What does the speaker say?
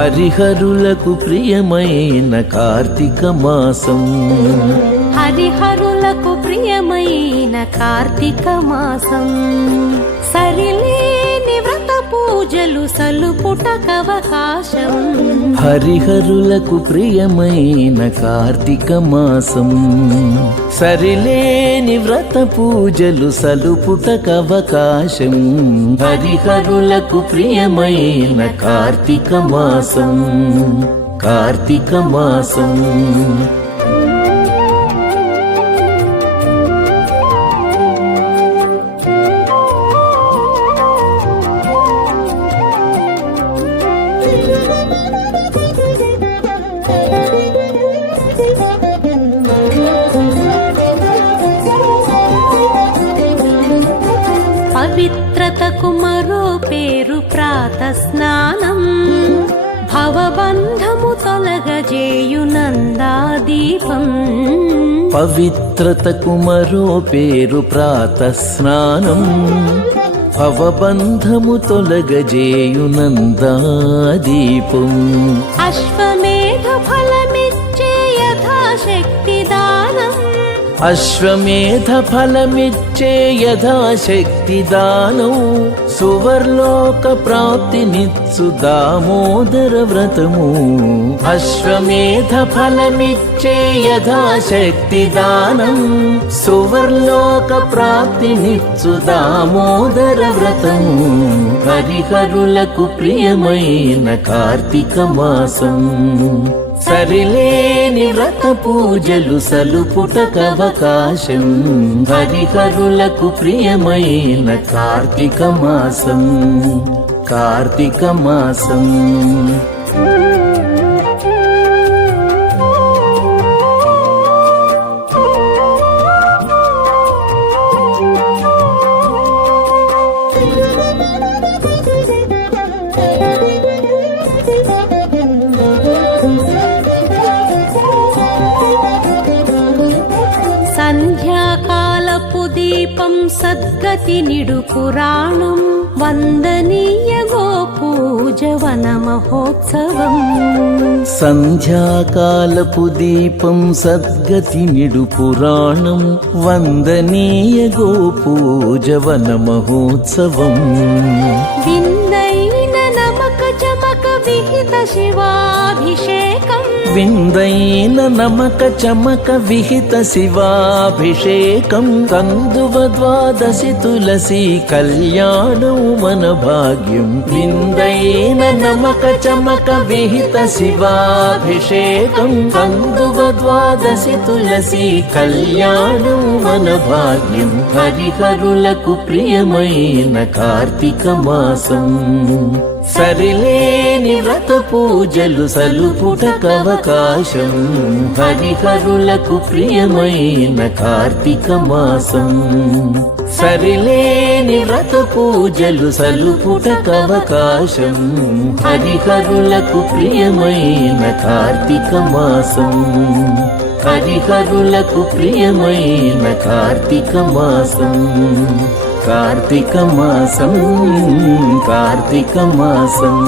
హరిహరులకు ప్రియమైన కార్తీక మాసం. హరిహరులకు ప్రియమైన కార్తీక మాసం. సరిలేని వ్రత పూజలు సలుపుటకవకాశం. హరిహరులకు ప్రియమైన కార్తీక మాసం. సరిలేని వ్రత పూజలు సలుపుటకవకాశం. హరిహరులకు ప్రియమైన కార్తీక మాసం. కార్తీక మాసం. పవిత్రతకు మరో పేరు ప్రాత స్నానం. భవబంధము తొలగజేయు నందాదీపం. పవిత్రతకు మరో పేరు ప్రాత స్నానం. భవబంధము తొలగజేయు నందాదీపం. అశ్వమేధ ఫలమిచ్చే యథాశక్తి దానం. అశ్వమేధ ఫలమిచ్చే యథాశక్తి దానం. సువర్లోక ప్రాప్తినిచ్చు దామోదర వ్రతము. అశ్వమేధ ఫలమిచ్చే యథాశక్తి దానం. సువర్లోక ప్రాప్తినిచ్చు దామోదర వ్రతము. హరిహరులకు ప్రియమైన కార్తీక మాసం. సరిలేని వ్రత పూజలు సలుపుటకవకాశం. హరిహరులకు ప్రియమైన కార్తీక మాసం. కార్తీక మాసం. సంధ్యాకాలపు దీపం సద్గతి నిడు పురాణం. వందనీయ గోపూజవన మహోత్సవం. సంధ్యాకాలపు దీపం సద్గతి నిడు పురాణం. వందనీయ గోపూజవన మహోత్సవం. విందైన నమక చమక విహిత శివాభిషేకం. విందైన నమక చమక విహిత శివాభిషేకం. కందువ ద్వాదశి తులసి కళ్యాణం మన భాగ్యం. విందైన నమక చమక విహిత శివాభిషేకం. కందువ ద్వాదశి తులసి కళ్యాణం మన భాగ్యం. హరిహరులకు ప్రియమైన కార్తీక మాసం. సరిలేని వ్రత పూజలు సలుపుటకవకాశం. హరిహరులకు ప్రియమైన కార్తీక మాసం. సరిలేని వ్రత పూజలు సలుపుటకవకాశం. హరిహరులకు ప్రియమైన కార్తీక మాసం. హరిహరులకు ప్రియమైన కార్తీక మాసం. కార్తీక మాసం. కార్తీక మాసం.